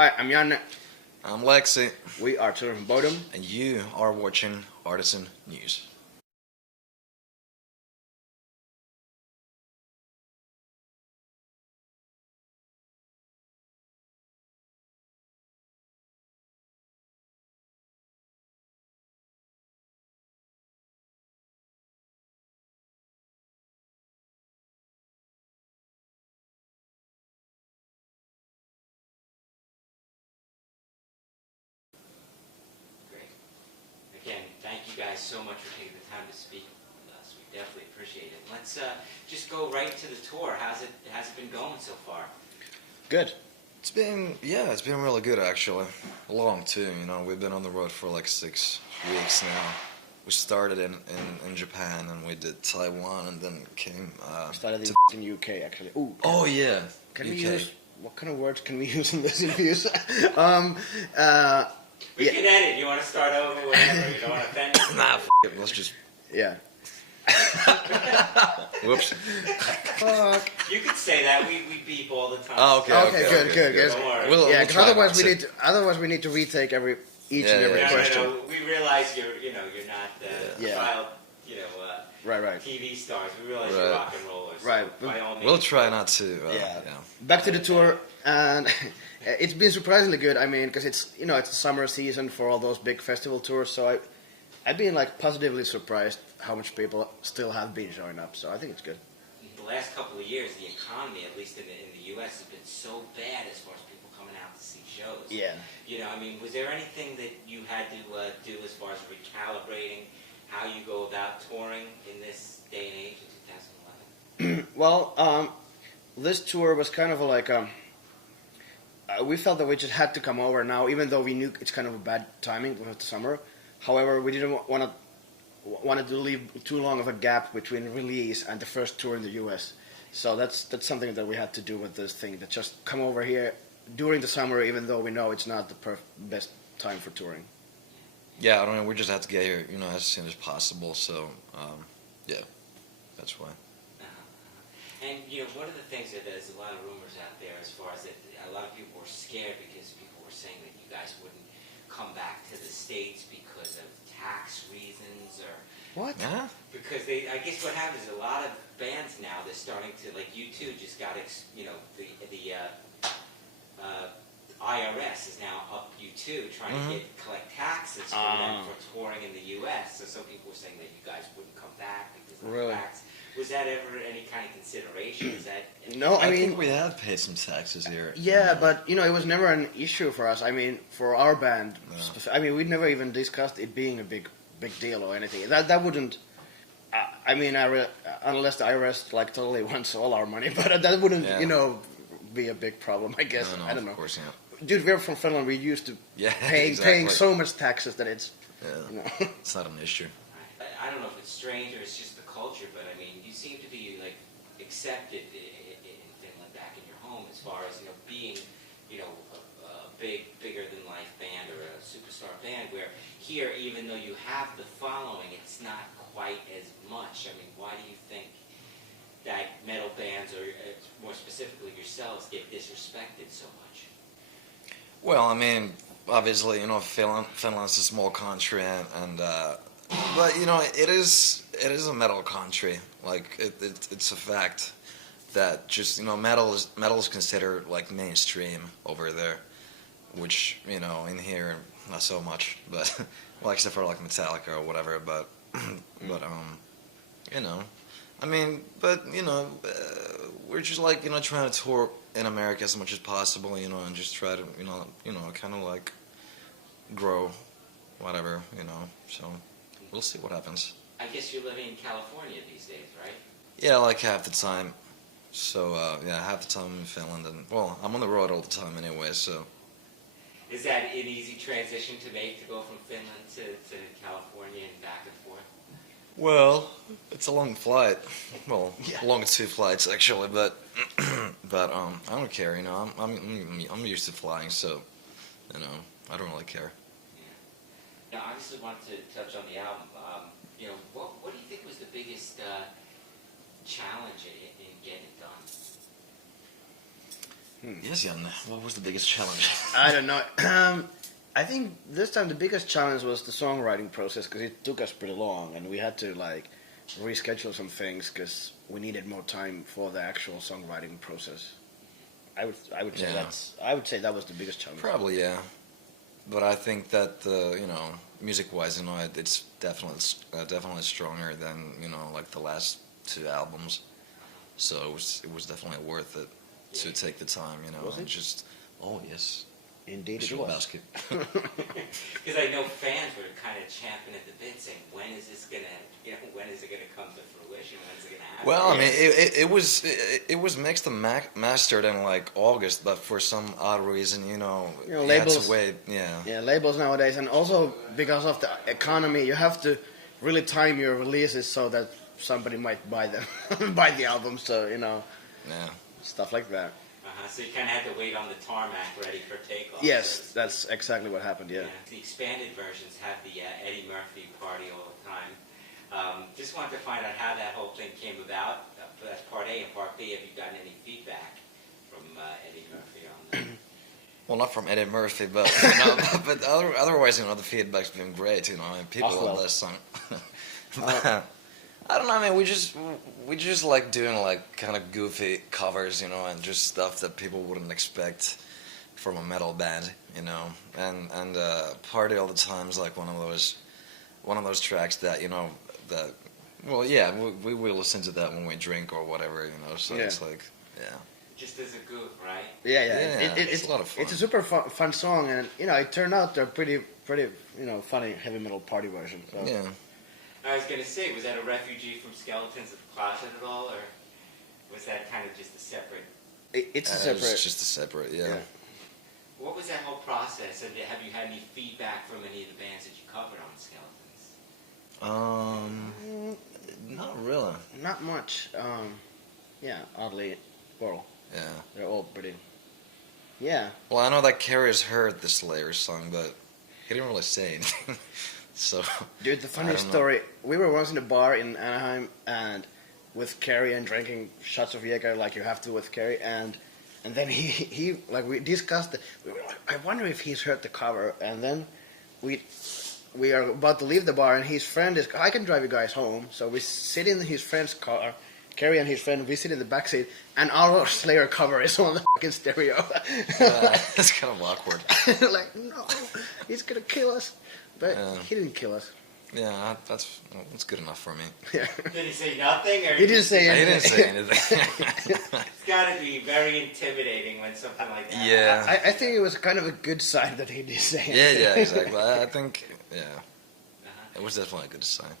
Hi, I'm Jan. I'm Lexi, We are children from Bodom. and you are watching Artisan News. Great. Again, thank you guys so much for taking the time to speak with us. We definitely appreciate it. Let's just go right to the tour. How's it been going so far? Good. It's been really good actually. Long too, we've been on the road for like 6 weeks now. We started in Japan and we did Taiwan and then came Started to... in UK actually. Ooh. Oh yeah, Can UK. we use what kind of words can we use in this interviews? We can edit. You want to start over? Whatever. You don't want to offend us? Nah, it. Let's just... Yeah. Whoops. Fuck. You could say that. We beep all the time. Oh, okay. Okay, good. Don't worry. We'll Yeah, because try otherwise not we to. otherwise we need to retake each and every Yeah. question. No. We realize you're not Yeah. child, Right. TV stars. We realize Right. you're rock and rollers. Right. So by all means, We'll try not to. Yeah. Back to the tour, and it's been surprisingly good. I mean, because it's it's the summer season for all those big festival tours. So I've been like positively surprised how much people still have been showing up. So I think it's good. The last couple of years, the economy, at least in the U.S., has been so bad as far as people coming out to see shows. Yeah. Was there anything that you had to do as far as recalibrating how you go about touring in this day and age in 2011? Well, this tour was kind of like we felt that we just had to come over now, even though we knew it's kind of a bad timing with the summer. However, we didn't wanted to leave too long of a gap between release and the first tour in the U.S. So that's something that we had to do with this thing. That just come over here during the summer, even though we know it's not the best time for touring. Yeah, I don't know. We just have to get here, as soon as possible. So, yeah, that's why. And one of the things that there's a lot of rumors out there as far as that a lot of people were scared because people were saying that you guys wouldn't come back to the States because of tax reasons or What? Yeah. because I guess what happens is a lot of bands now they're starting to like U2 just got the IRS is now up U2 trying to collect taxes from them for touring in the U.S. So some people were saying that you guys wouldn't come back because of Really? the tax. Was that ever any kind of consideration? Is that No, I I mean think we have paid some taxes here. yeah, but it was never an issue for us. I mean, for our band, I mean, we'd never even discussed it being a big deal or anything. That wouldn't. I mean, unless the IRS like totally wants all our money, but that wouldn't, be a big problem. I guess No, I don't know. Of course, yeah. Dude, we're from Finland. We're used to paying exactly. so much taxes that it's It's not an issue. I don't know if it's strange or it's just the culture, but I mean, you seem to be like accepted in Finland back in your home as far as being a bigger than life band or a superstar band. Where here, even though you have the following, it's not quite as much. I mean, why do you think that metal bands or more specifically yourselves get disrespected so much? Well, I mean, obviously, Finland's a small country, but it is a metal country. Like it's a fact that just metal is considered like mainstream over there, which in here not so much, but well, except for like Metallica or whatever. But I mean, but we're just like trying to tour in America as much as possible, and just try to kind of like grow, whatever, So we'll see what happens. I guess you're living in California these days, right? Yeah, like half the time. So half the time I'm in Finland, and well, I'm on the road all the time anyway. So Is that an easy transition to make to go from Finland to California and back and forth? well, it's a long flight. Well, long 2 flights actually, but I don't care. I'm used to flying, so I don't really care. Yeah. Now, I obviously wanted to touch on the album. What do you think was the biggest challenge in getting it done? Yes, Jan. What was the biggest challenge? I don't know. I think this time the biggest challenge was the songwriting process because it took us pretty long, and we had to like reschedule some things because we needed more time for the actual songwriting process. I would say Yeah. that was the biggest challenge. Probably, yeah. But I think that music-wise, it's definitely stronger than like the last two albums. So it was definitely worth it to take the time, Was and it? just yes, Indeed, it short was. basket. Because I know fans were kind of champing at the bit, saying, "When is this gonna? When is it gonna come to fruition? When is it gonna happen?" Well, I mean, it was mixed and mastered in like August, but for some odd reason, you had labels. to wait. Yeah. Yeah, labels nowadays, and also because of the economy, you have to really time your releases so that somebody might buy them, buy the album. So Yeah. stuff like that. So you kind of had to wait on the tarmac ready for takeoff. so to Yes, speak. that's exactly what happened. Yeah. The expanded versions have the Eddie Murphy party all the time. Just wanted to find out how that whole thing came about. That's part A, and part B, have you gotten any feedback from Eddie Murphy on that? Well, not from Eddie Murphy, but but otherwise, the feedback's been great. And people Oswald. love that song. But, I don't know. I mean, we just like doing like kind of goofy covers, and just stuff that people wouldn't expect from a metal band, And Party All the Time is like one of those tracks that that. Well, yeah, we will listen to that when we drink or whatever, So Yeah. it's like, yeah. Just as a goof, right? Yeah. It's a lot of fun. It's a super fun song, and it turned out they're pretty funny heavy metal party version. So. Yeah. I was going to say, was that a refugee from Skeletons of the Closet at all, or was that kind of just a separate... It's a separate. It's just a separate, yeah. What was that whole process, and have you had any feedback from any of the bands that you covered on Skeletons? Not really. Not much. Oddly, well, Yeah. they're all pretty. Yeah. Well, I know that Carrie's heard the Slayer song, but he didn't really say anything. So. Dude, the I funny don't know. story. We were once in a bar in Anaheim, and with Carrie and drinking shots of Jaeger like you have to with Carrie, and then he like we discussed it. We were like, I wonder if he's heard the cover, and then we are about to leave the bar, and his friend is. I can drive you guys home, so we sit in his friend's car. Carrie and his friend, we sit in the back seat, and our Slayer cover is on the fucking stereo. That's kind of awkward. Like, no, he's gonna kill us. But he didn't kill us. Yeah, that's good enough for me. Yeah. Did he say nothing? Or He didn't say He anything. didn't say anything. It's got to be very intimidating when something like that Yeah. I think it was kind of a good sign that he didn't say anything. Yeah, exactly. I think, Uh-huh. it was definitely a good sign.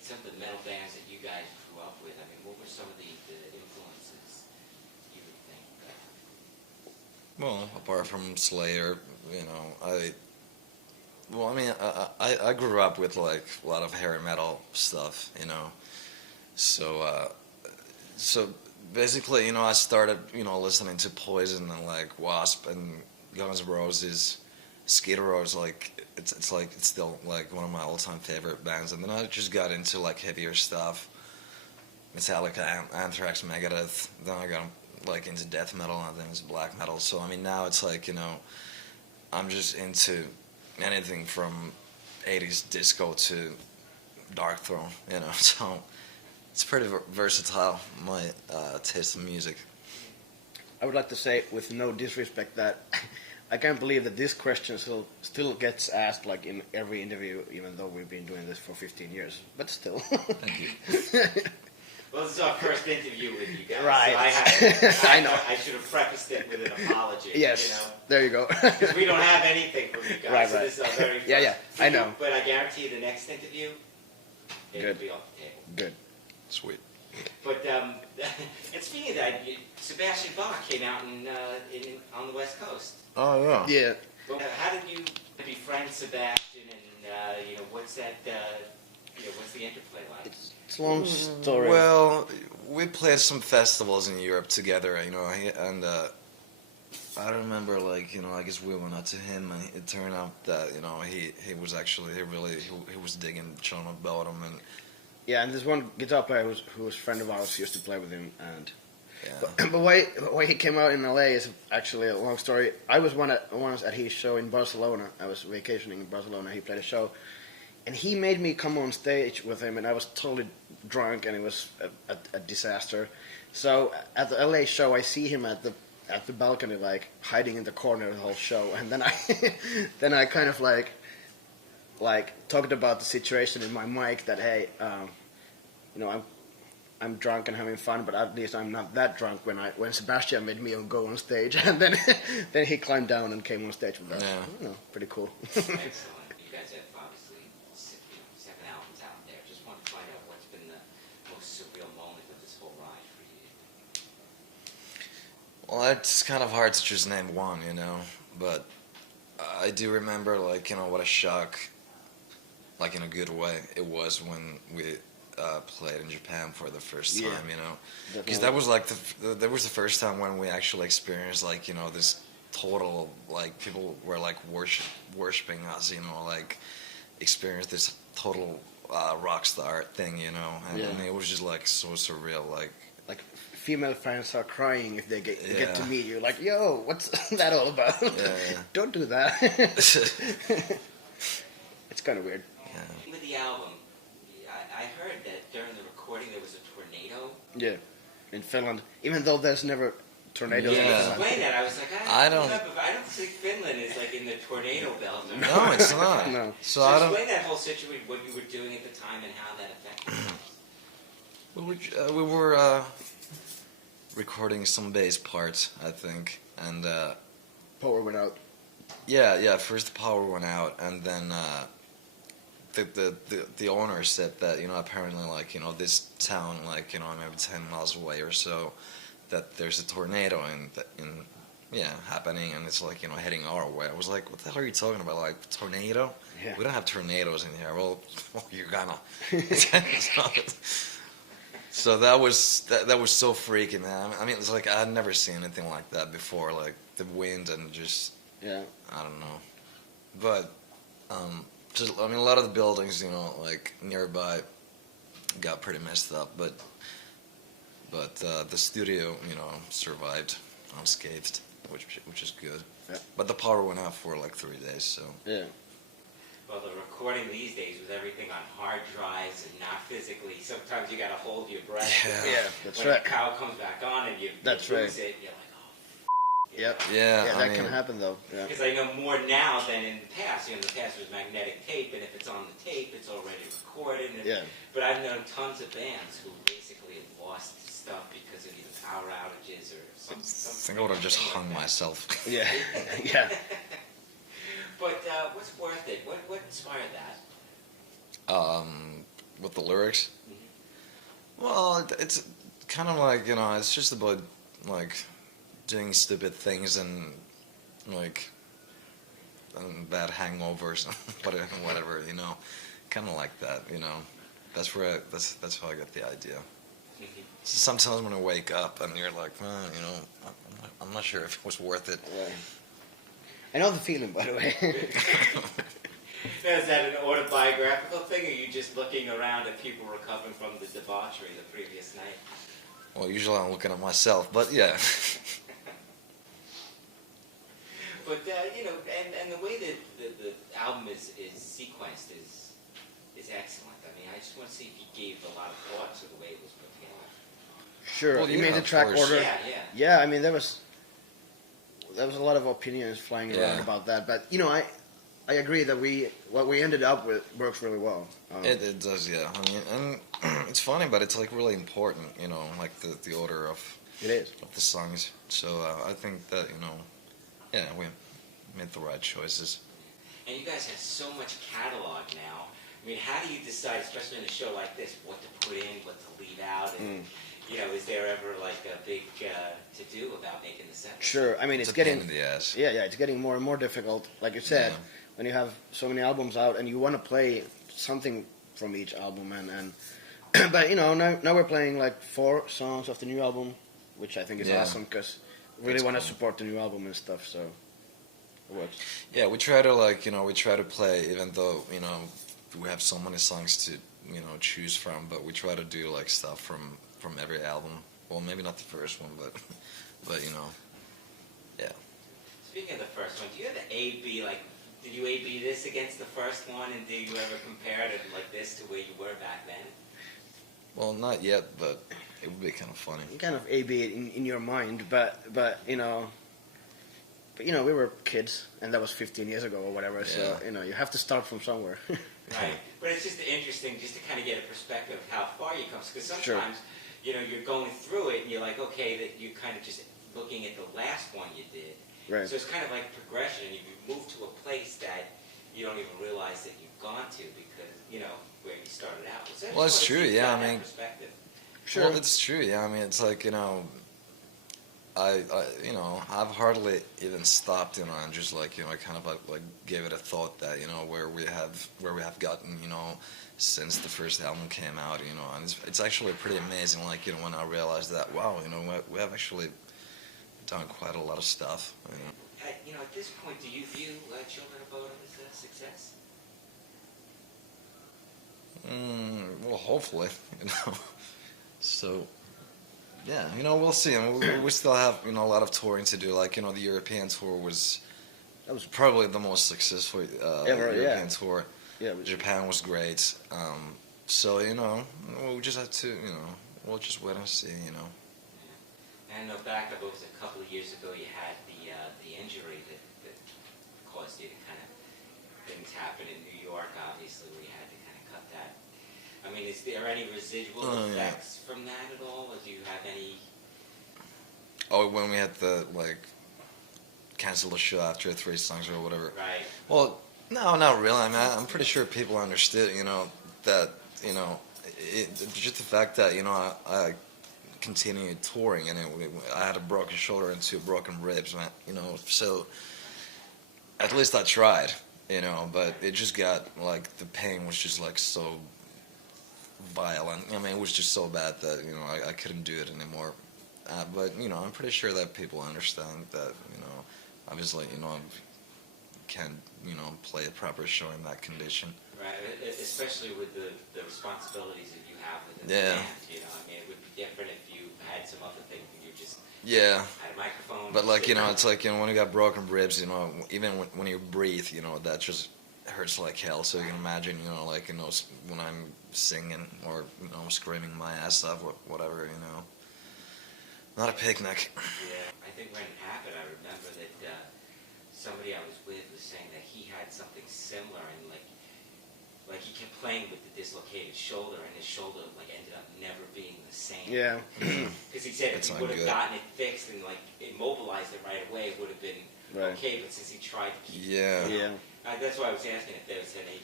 Some of the metal bands that you guys grew up with, I mean, what were some of the influences you would think? Well, apart from Slayer, I grew up with like a lot of heavy metal stuff, So basically, I started, listening to Poison and like Wasp and Guns N' Roses, Skid Row's like it's still like one of my all-time favorite bands, and then I just got into like heavier stuff, Metallica, Anthrax, Megadeth. Then I got like into death metal and then into black metal. So I mean now it's like I'm just into anything from 80s disco to Dark Throne, So it's pretty versatile, my taste in music. I would like to say, with no disrespect, that I can't believe that this question still gets asked like in every interview, even though we've been doing this for 15 years. But still. Thank you. Well, this is our first interview with you guys. Right. So I know. I should have prefaced it with an apology. Yes. There you go. Because we don't have anything from you guys. Right, so right. this is our very first. Yeah, I know. But I guarantee you the next interview, it'll Good. be off the table. Good. Sweet. But and speaking of that, Sebastian Bach came out on the West Coast. Oh yeah. Yeah. But how did you befriend Sebastian, and what's that? What's the interplay like? It's a long story. Well, we played some festivals in Europe together, and I remember, like, I guess we went out to him, and it turned out that, he was actually, he was digging John Bodom, and Yeah, and there's one guitar player who was a friend of ours used to play with him, and Yeah. But why he came out in LA is actually a long story. I was once at his show in Barcelona. I was vacationing in Barcelona. He played a show, and he made me come on stage with him, and I was totally drunk, and it was a disaster. So at the LA show, I see him at the balcony, like hiding in the corner the whole show, and then I then I kind of like talked about the situation in my mic that hey, I'm drunk and having fun, but at least I'm not that drunk when Sebastian made me go on stage, and then then he climbed down and came on stage with us. Yeah. Pretty cool. Excellent. You guys have obviously 7 albums out there. Just want to find out what's been the most surreal moment of this whole ride for you. Well, it's kind of hard to just name one, but I do remember, like, what a shock, like in a good way, it was when we played in Japan for the first time, because that was like that was the first time when we actually experienced, like, this total, like, people were like worshiping us, like experienced this total rock star thing, and it was just like so surreal, like female fans are crying if they get to meet you. Like, yo, what's that all about? Yeah. Don't do that. It's kind of weird. With the album, I heard that during the recording there was a tornado. Yeah, in Finland, even though there's never tornadoes in Finland. Explain that. I was like, I don't think Finland is like in the tornado belt. No, it's not. No. So explain that whole situation, what you were doing at the time, and how that affected you. We were recording some bass parts, I think, and Power went out. yeah. First the power went out, and then the owner said that apparently, like, this town, like, maybe 10 miles away or so, that there's a tornado happening, and it's like heading our way. I was like, what the hell are you talking about? Like, tornado? Yeah. We don't have tornadoes in here. Well, you're gonna. So that was so freaky, man. I mean, it's like I had never seen anything like that before, like the wind and just I don't know. But just I mean, a lot of the buildings, like nearby, got pretty messed up, but the studio, survived unscathed, which is good. Yeah. But the power went out for like 3 days, so. Yeah. Well, the recording these days with everything on hard drives and not physically, sometimes you got to hold your breath. Yeah, that's when right. the cow comes back on and you That's lose right. it, you're like, oh, Yep. Yeah, Yeah, that can happen though. Yeah. Because I know more now than in the past. In the past it was magnetic tape, and if it's on the tape, it's already recorded. And, But I've known tons of bands who basically have lost stuff because of either power outages or something. I think I would have just hung myself. Yeah. Yeah. But what's worth it? What inspired that? With the lyrics? Mm-hmm. Well, it's kind of like, it's just about, like, doing stupid things and, like, bad hangovers, whatever, kind of like that, That's how I got the idea. Mm-hmm. Sometimes when I wake up and you're like, I'm not sure if it was worth it. Yeah. I know the feeling, by the way. Now, is that an autobiographical thing, or are you just looking around at people recovering from the debauchery the previous night? Well, usually I'm looking at myself, but yeah. But, and the way that the album is sequenced is excellent. I mean, I just want to see if you gave a lot of thought to the way it was put together. Sure. Well, you mean the track course. order? Yeah. Yeah, I mean, there was a lot of opinions flying around about that, but I agree that what we ended up with works really well. It does, yeah. I mean, and it's funny, but it's like really important, like the order of the songs. So I think that we made the right choices. And you guys have so much catalog now. I mean, how do you decide, especially in a show like this, what to put in, what to leave out, and is there ever like a big to-do about making the set? Sure. I mean, it's a getting pain in the ass. Yeah, it's getting more and more difficult. Like you said, when you have so many albums out and you want to play something from each album, and but now we're playing like 4 songs of the new album, which I think is awesome because we really want to support the new album and stuff. So it works. Yeah, we try to play, even though we have so many songs to choose from, but we try to do like stuff from every album Well, maybe not the first one, but you know, yeah. Speaking of the first one, do you have the A/B, like, did you A/B this against the first one, and did you ever compare it like this to where you were back then? Well, not yet, but it would be kind of funny. You kind of A/B it in your mind, but you know, we were kids, and that was 15 years ago or whatever. So Yeah. you have to start from somewhere. Right. But it's just interesting just to kind of get a perspective of how far you come. Because Sure. sometimes, you're going through it and you're like, okay, that you're kind of just looking at the last one you did. Right. So it's kind of like progression. And you move to a place that you don't even realize that you've gone to because, where you started out. So I Well, just it's wanna true, see yeah, that I mean- perspective. Sure. Well, it's true. Yeah, I mean, it's like I've hardly even stopped, and just like, I kind of like gave it a thought that, where we have gotten, since the first album came out, and it's actually pretty amazing, like, when I realized that, wow, we have actually done quite a lot of stuff. At this point, do you view Children of Bodom as a success? Well, hopefully, So, yeah, we'll see. And we still have, a lot of touring to do. Like, the European tour that was probably the most successful Ever, European yeah. tour. Yeah. Japan was great. So, we just have to, we'll just wait and see, And I know back, it was a couple of years ago, you had the injury that caused you to kind of, things happen in New York, obviously, where you had to kind of cut that. I mean, is there any residual effects from that at all, or do you have any? Oh, when we had to, like, cancel the show after 3 songs or whatever. Right. Well, no, not really. I mean, I'm pretty sure people understood, that, just the fact that, I continued touring, and I had a broken shoulder and 2 broken ribs, man, so at least I tried, but it just got, like, the pain was just, like, so violent. I mean, it was just so bad that, I couldn't do it anymore. But, I'm pretty sure that people understand that, obviously, can, play a proper show in that condition. Right, especially with the responsibilities that you have within the Yeah. band, I mean, it would be different if you had some other thing and you just Yeah. had a microphone. But, like, sit there. it's like, when you got broken ribs, even when you breathe, that just hurts like hell. So you can imagine, like, when I'm singing or, screaming my ass off, whatever, Not a picnic. Yeah, I think when it happened, I remember that somebody I was with was saying that he had something similar, and like he kept playing with the dislocated shoulder, and his shoulder like ended up never being the same. Yeah. Because he said if That's he not would have good. gotten it fixed and like immobilized it right away, it would have been Right. okay. But since he tried to keep Yeah. Yeah. that's why I was asking if there was any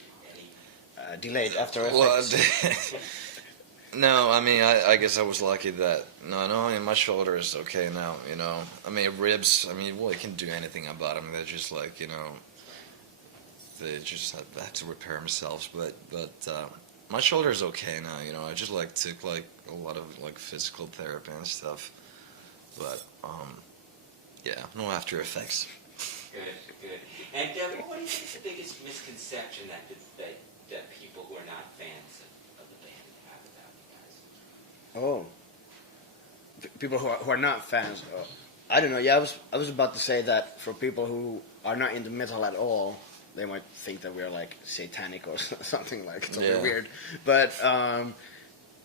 Delayed after Well, effects. no, I mean, I guess I was lucky that, no, I mean, my shoulder is okay now, I mean, ribs, I mean, well, I can do anything about them. They're just like, they just have to repair themselves. But my shoulder is okay now, I just, like, took, like, a lot of, like, physical therapy and stuff. But, yeah, no after effects. Good. And what do you think is the biggest misconception that people who are not fans of the band have about you guys? Oh. People who are not fans. I don't know. Yeah, I was about to say that for people who are not into metal at all, they might think that we're like satanic or something like totally weird. But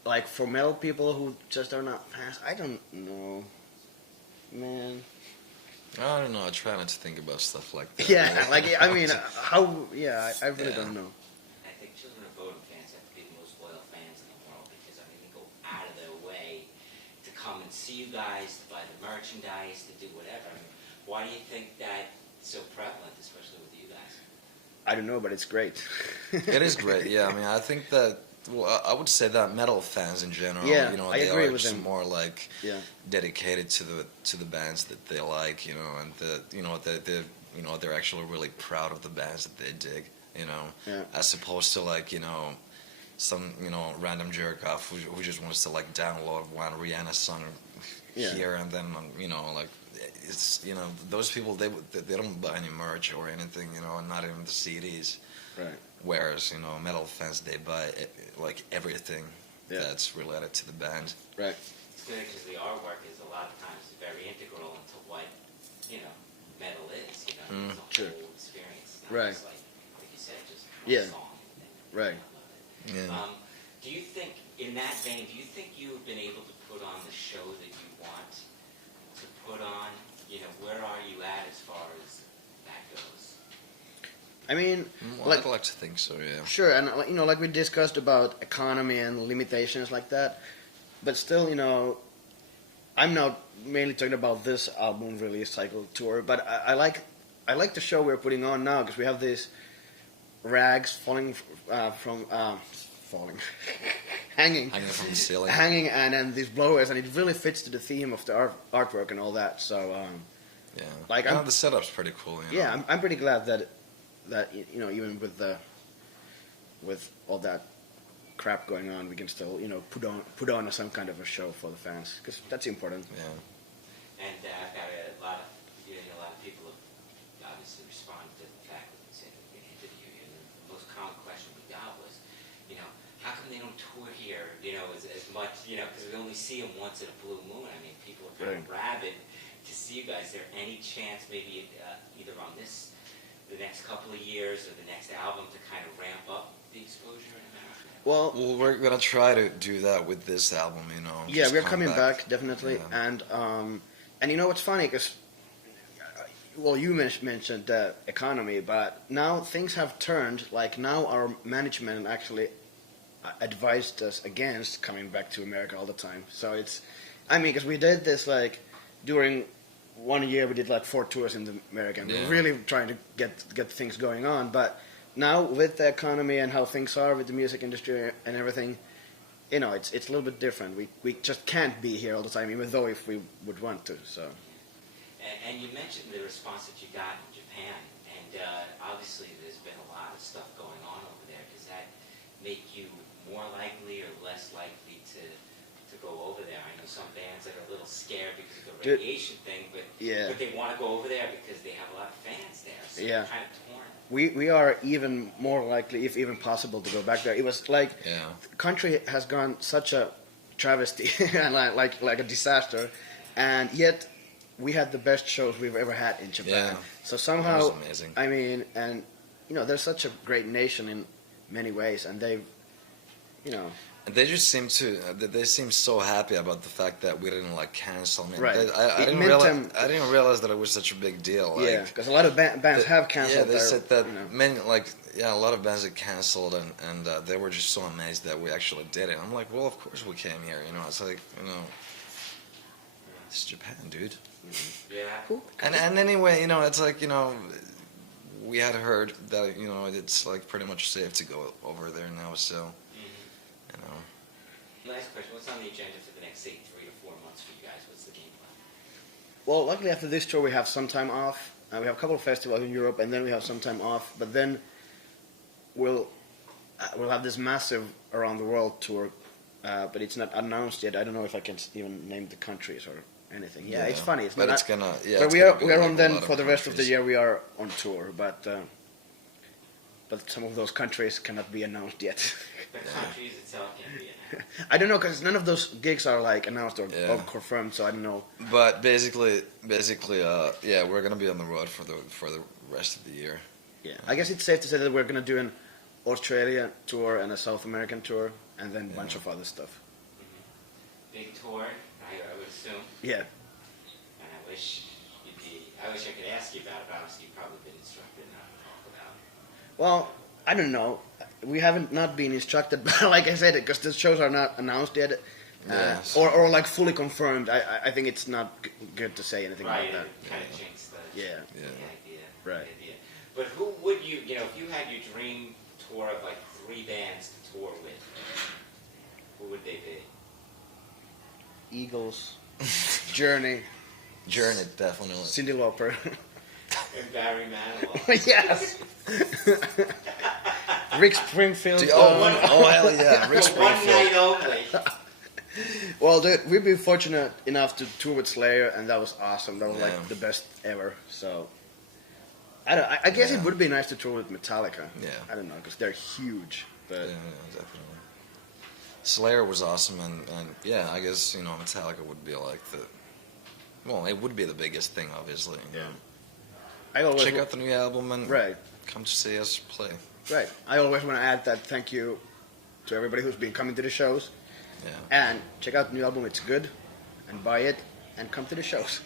like for metal people who just are not fans, I don't know, man. I don't know, I try not to think about stuff like that. Yeah, like I mean, how? Yeah, I really don't know. I think Children of Bodom fans have to be the most loyal fans in the world because, I mean, they go out of their way to come and see you guys, to buy the merchandise, to do whatever. I mean, why do you think that's so prevalent, especially with you guys? I don't know, but it's great. It is great, yeah. I mean, I think that, well, I would say that metal fans in general, Yeah, I they agree are with just them. more like Yeah. dedicated to the bands that they like, and they're actually really proud of the bands that they dig, Yeah. as opposed to like some random jerk off who just wants to like download one Rihanna song here and then like it's those people they don't buy any merch or anything, not even the CDs. Right. Whereas, metal fans, they buy like everything that's related to the band. Right. it's good because the artwork is a lot of times very integral into what, metal is, it's a Sure. whole experience. Not Right. just like you said, just one Yeah. song. Right. Yeah. Do you think, in that vein, do you think you've been able to put on the show that you want to put on? Where are you at as far as that goes? I mean, Well, I'd like to think so, yeah. sure, and like we discussed about economy and limitations like that, but still, I'm now mainly talking about this album release cycle tour. But I like the show we're putting on now because we have these rags falling falling, hanging Hanging from the ceiling. hanging, and then these blowers, and it really fits to the theme of the artwork and all that. So Yeah. Like, the setup's pretty cool, yeah, I'm pretty glad that even with all that crap going on, we can still put on some kind of a show for the fans because that's important. Yeah. And I've got a lot of people have obviously responded to the fact that we said we can interview you. And the most common question we got was, how come they don't tour here, as much, because we only see them once in a blue moon. I mean, people are kind of rabid to see you guys. Is there any chance maybe either on the next couple of years or the next album to kind of ramp up the exposure in America? Well, We're gonna try to do that with this album, yeah, just we're come coming back definitely, Yeah. and what's funny because you mentioned the economy, but now things have turned. Like now, our management actually advised us against coming back to America all the time. So because we did this like during 1 year, we did like 4 tours in America. And Yeah. we're really trying to get things going on, but now with the economy and how things are with the music industry and everything, it's a little bit different. We just can't be here all the time, even though if we would want to. So. And you mentioned the response that you got in Japan, and obviously there's been a lot of stuff going on over there. Does that make you more likely or less likely to go over there? I know some bands that are a little scared because of the radiation thing, but they want to go over there because they have a lot of fans there. So they're kind of torn. We are even more likely, if even possible, to go back there. It was like the country has gone such a travesty and like a disaster, and yet we had the best shows we've ever had in Japan. Yeah. So somehow, That was amazing. I mean, and they're such a great nation in many ways, and they've, And they just they seem so happy about the fact that we didn't cancel. I mean, Right. I didn't realize that it was such a big deal. yeah, because a lot of bands have canceled. Yeah, they said that many a lot of bands had canceled, and they were just so amazed that we actually did it. I'm like, well, of course we came here. It's like it's Japan, dude. Yeah. Cool. And anyway, it's like we had heard that it's like pretty much safe to go over there now, so. Last question. What's on the agenda for the next, say, 3 to 4 months for you guys? What's the game plan? Well, luckily after this tour we have some time off. We have a couple of festivals in Europe, and then we have some time off. But then we'll have this massive around the world tour, but it's not announced yet. I don't know if I can even name the countries or anything. Yeah, it's funny. It's but not. It's gonna. Yeah, but it's we gonna are be we are like on a then lot for of the rest of the countries. year. We are on tour, but some of those countries cannot be announced yet. The countries itself can't be announced. I don't know because none of those gigs are announced or Yeah. confirmed, so I don't know. But basically, we're gonna be on the road for the rest of the year. Yeah, I guess it's safe to say that we're gonna do an Australia tour and a South American tour, and then a bunch of other stuff. Big tour, I would assume. Yeah. And I wish I could ask you about it, but obviously you've probably been instructed not to talk about it. Well, I don't know. We haven't not been instructed, but like I said, because the shows are not announced yet, or fully confirmed. I think it's not good to say anything Right, about it kind of jinxed the idea. Right. The idea. But who would you, if you had your dream tour of 3 bands to tour with, who would they be? that. Eagles, Journey, Definitely. Cyndi Lauper. And Barry Manilow. Yes. Rick Springfield. Oh hell yeah, Rick For one Springfield. night only. Well, dude, we've been fortunate enough to tour with Slayer, and that was awesome. That was Yeah. the best ever. So, I guess it would be nice to tour with Metallica. Yeah. I don't know, because they're huge. But Yeah, definitely. Slayer was awesome, and yeah, I guess Metallica would be like well, it would be the biggest thing, obviously. Yeah. I always Check out the new album and right. come to see us play. Right. I always want to add that thank you to everybody who's been coming to the shows. Yeah. And check out the new album. It's good. And buy it and come to the shows.